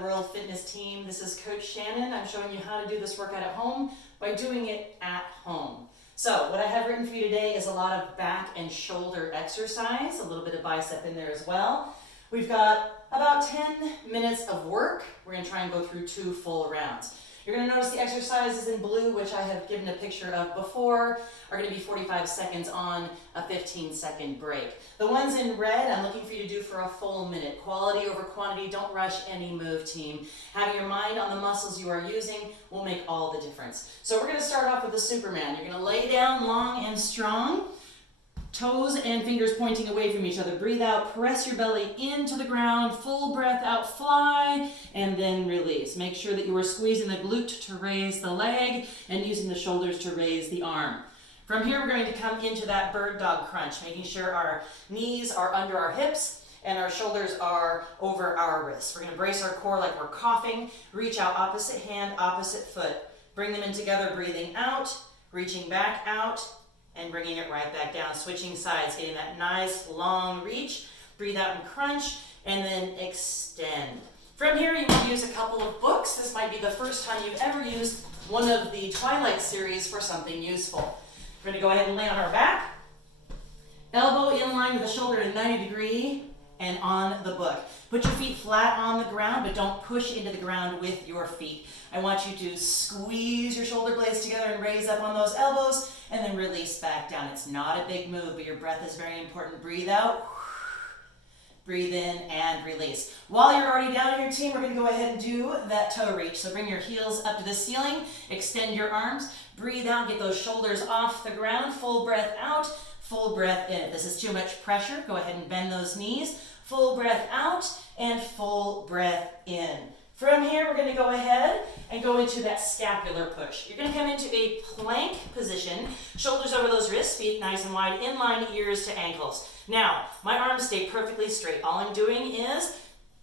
Otherworld fitness team. This is Coach Shannon. I'm showing you how to do this workout at home by doing it at home. So what I have written for you today is a lot of back and shoulder exercise, a little bit of bicep in there as well. We've got about 10 minutes of work. We're going to try and go through 2 full rounds. You're going to notice the exercises in blue, which I have given a picture of before, are going to be 45 seconds on, a 15-second break. The ones in red, I'm looking for you to do for a full minute. Quality over quantity. Don't rush any move, team. Having your mind on the muscles you are using will make all the difference. So we're going to start off with the Superman. You're going to lay down long and strong. Toes and fingers pointing away from each other. Breathe out, press your belly into the ground, full breath out, fly, and then release. Make sure that you are squeezing the glute to raise the leg and using the shoulders to raise the arm. From here, we're going to come into that bird dog crunch, making sure our knees are under our hips and our shoulders are over our wrists. We're going to brace our core like we're coughing. Reach out, opposite hand, opposite foot. Bring them in together, breathing out, reaching back out, and bringing it right back down, switching sides, getting that nice long reach. Breathe out and crunch, and then extend. From here, you want to use a couple of books. This might be the first time you've ever used one of the Twilight series for something useful. We're going to go ahead and lay on our back. Elbow in line with the shoulder at 90 degree and on the book. Put your feet flat on the ground, but don't push into the ground with your feet. I want you to squeeze your shoulder blades together and raise up on those elbows, and then release back down. It's not a big move, but your breath is very important. Breathe out, breathe in, and release. While you're already down here, team, we're going to go ahead and do that toe reach. So bring your heels up to the ceiling, extend your arms, breathe out, get those shoulders off the ground, full breath out, full breath in. If this is too much pressure, go ahead and bend those knees, full breath out, and full breath in. From here, we're going to go ahead and go into that scapular push. You're going to come into a plank position, shoulders over those wrists, feet nice and wide, inline ears to ankles. Now, my arms stay perfectly straight. All I'm doing is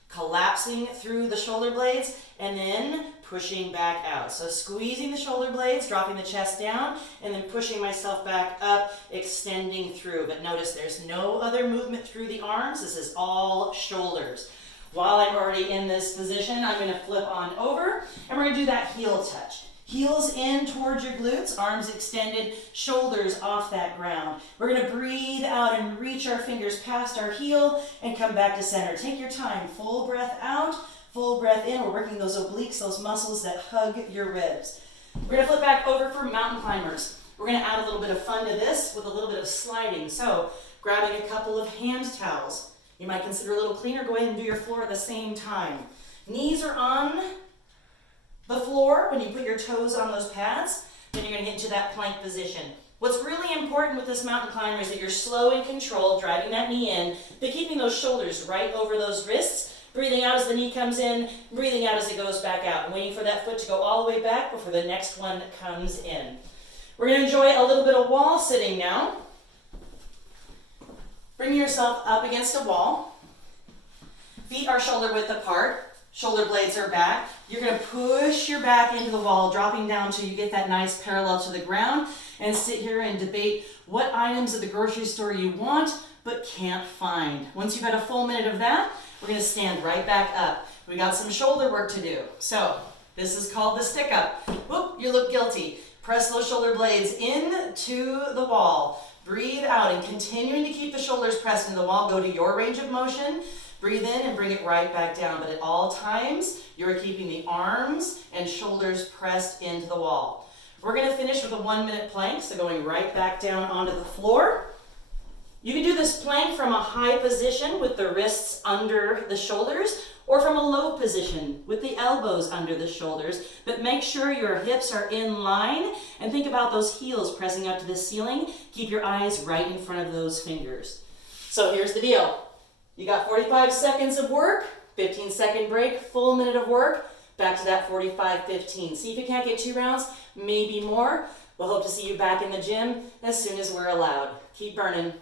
collapsing through the shoulder blades and then pushing back out. So squeezing the shoulder blades, dropping the chest down, and then pushing myself back up, extending through. But notice there's no other movement through the arms. This is all shoulders. While I'm already in this position, I'm going to flip on over, and we're going to do that heel touch. Heels in towards your glutes, arms extended, shoulders off that ground. We're going to breathe out and reach our fingers past our heel and come back to center. Take your time. Full breath out, full breath in. We're working those obliques, those muscles that hug your ribs. We're going to flip back over for mountain climbers. We're going to add a little bit of fun to this with a little bit of sliding. So grabbing a couple of hand towels. You might consider a little cleaner. Go ahead and do your floor at the same time. Knees are on the floor when you put your toes on those pads. Then you're going to get into that plank position. What's really important with this mountain climber is that you're slow and controlled, driving that knee in, but keeping those shoulders right over those wrists, breathing out as the knee comes in, breathing out as it goes back out, and waiting for that foot to go all the way back before the next one comes in. We're going to enjoy a little bit of wall sitting now. Bring yourself up against a wall. Feet are shoulder width apart. Shoulder blades are back. You're going to push your back into the wall, dropping down till you get that nice parallel to the ground, and sit here and debate what items at the grocery store you want but can't find. Once you've had a full minute of that, we're going to stand right back up. We got some shoulder work to do. So this is called the stick up. Whoop, you look guilty. Press those shoulder blades into the wall. Breathe out and continuing to keep the shoulders pressed into the wall. Go to your range of motion. Breathe in and bring it right back down. But at all times, you're keeping the arms and shoulders pressed into the wall. We're going to finish with a 1-minute plank, so going right back down onto the floor. You can do this plank from a high position with the wrists under the shoulders, or from a low position with the elbows under the shoulders, but make sure your hips are in line and think about those heels pressing up to the ceiling. Keep your eyes right in front of those fingers. So here's the deal. You got 45 seconds of work, 15-second break, full minute of work, back to that 45-15. See if you can't get 2 rounds, maybe more. We'll hope to see you back in the gym as soon as we're allowed. Keep burning.